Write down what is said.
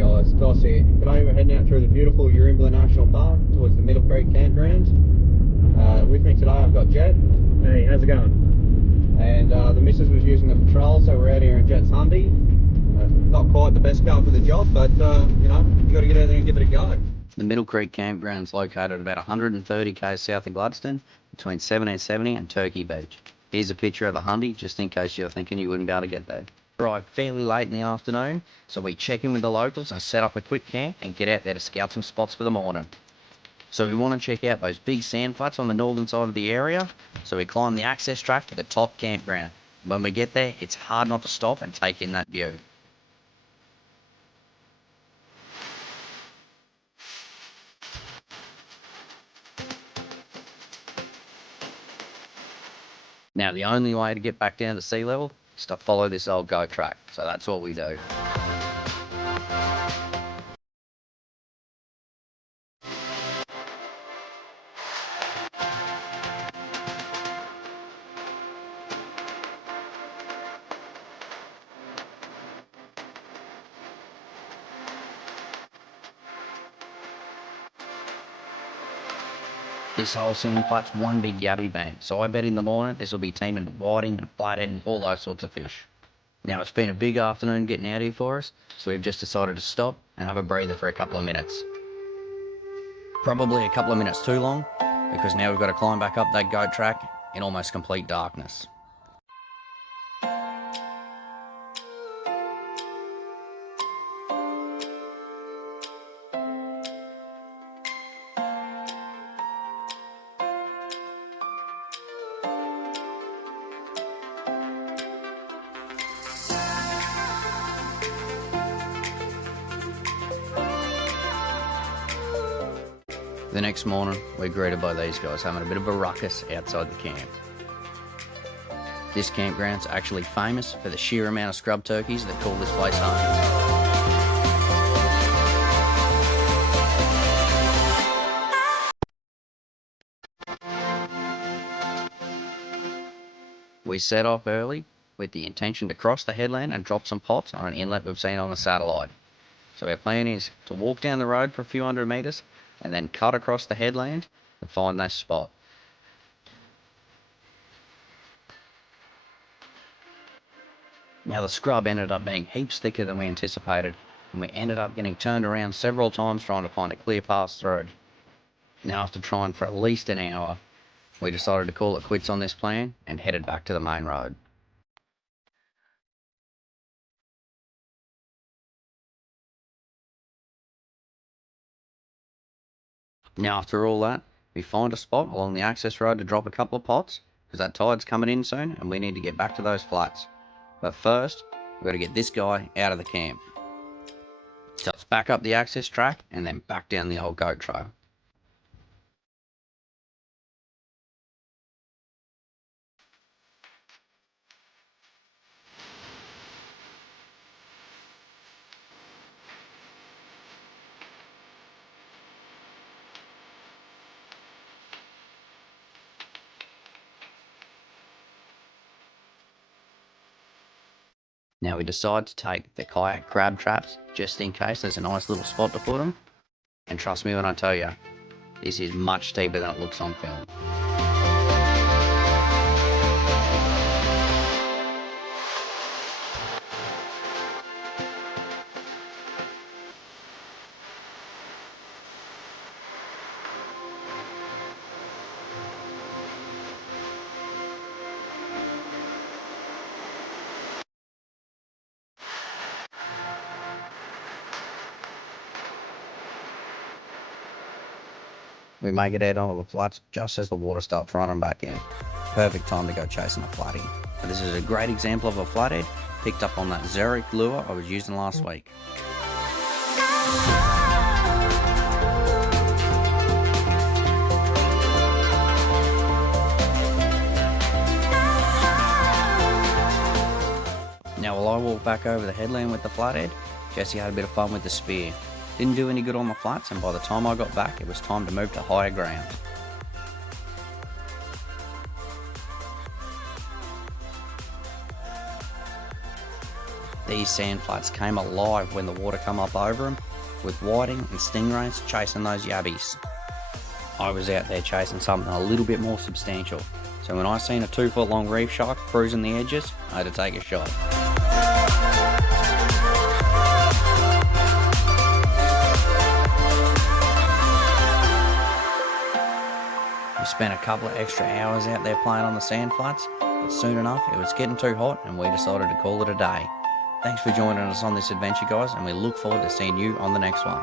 guys, Toss here. Today we're heading out through the beautiful Urimbla National Park towards the Middle Creek campground. With me today I've got Jet. Hey, how's it going? And the missus was using the patrol, so we're out here in Jet's Humvee. Not quite the best car for the job, but you know, you got to get out there and give it a go. The Middle Creek campground is located about 130 k's south of Gladstone, between 1770 and Turkey Beach. Here's a picture of the Humvee, just in case you're thinking you wouldn't be able to get there. Arrived fairly late in the afternoon, so we check in with the locals and set up a quick camp and get out there to scout some spots for the morning. So we want to check out those big sand flats on the northern side of the area, so we climb the access track to the top campground. When we get there, it's hard not to stop and take in that view. Now, the only way to get back down to sea level is to follow this old goat track, so that's what we do. This whole swimming flat's one big yabby bank, so I bet in the morning this will be teeming with whiting and flathead and all those sorts of fish. Now, it's been a big afternoon getting out here for us, so we've just decided to stop and have a breather for a couple of minutes. Probably a couple of minutes too long, because now we've got to climb back up that goat track in almost complete darkness. The next morning, we're greeted by these guys having a bit of a ruckus outside the camp. This campground's actually famous for the sheer amount of scrub turkeys that call this place home. We set off early with the intention to cross the headland and drop some pots on an inlet we've seen on the satellite. So our plan is to walk down the road for a few hundred metres and then cut across the headland to find that spot. Now, the scrub ended up being heaps thicker than we anticipated, and we ended up getting turned around several times trying to find a clear path through. Now, after trying for at least an hour, we decided to call it quits on this plan and headed back to the main road. Now, after all that, we find a spot along the access road to drop a couple of pots, because that tide's coming in soon and we need to get back to those flats. But first, we've got to get this guy out of the camp. So it's back up the access track and then back down the old goat trail. Now we decide to take the kayak crab traps just in case there's a nice little spot to put them. And trust me when I tell you, this is much deeper than it looks on film. We make it out onto the flats just as the water starts running back in. Perfect time to go chasing a flathead. This is a great example of a flathead picked up on that Xeric lure I was using last week. Now, while I walked back over the headland with the flathead, Jesse had a bit of fun with the spear. Didn't do any good on the flats, and by the time I got back, it was time to move to higher ground. These sand flats came alive when the water come up over them, with whiting and stingrays chasing those yabbies. I was out there chasing something a little bit more substantial, so when I seen a 2-foot long reef shark cruising the edges, I had to take a shot. We spent a couple of extra hours out there playing on the sand flats, but soon enough it was getting too hot and we decided to call it a day. Thanks for joining us on this adventure, guys, and we look forward to seeing you on the next one.